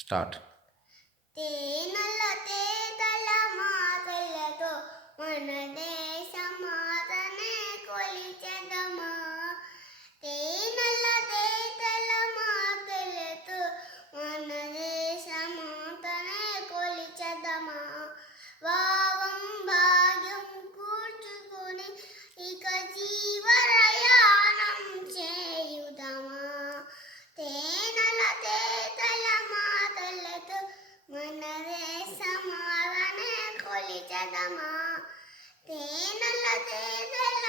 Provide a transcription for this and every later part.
Start. తేనెల తేదల మాటలతో మనదే తొలి చదమా తేనెల తేదెల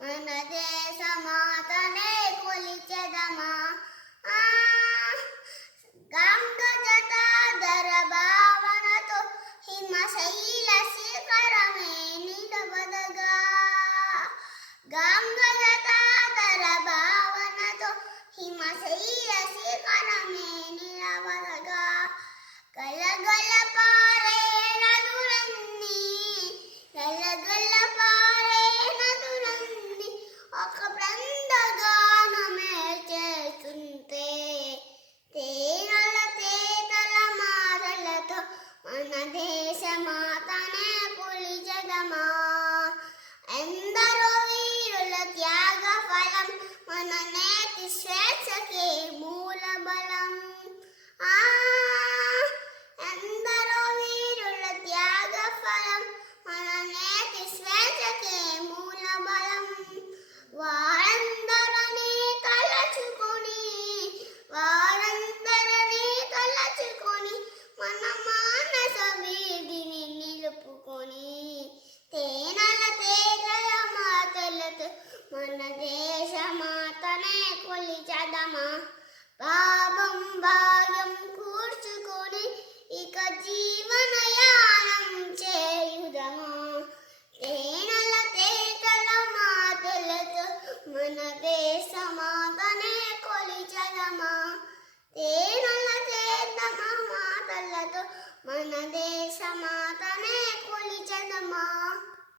మన దేశమాతనే కొలిచెదమా? గంగ జటాధర భావనతో హిమశైల శిఖరమే నిలవదగా. గంగ దేశమాతనే కొలిచదమా పాపం భాగ్యం కూర్చుకొని ఇక జీవనయానం చేయుదమా? తేనెల తేకల మా తెలుసు మన దేశమాతనే కొలిచదమా తేన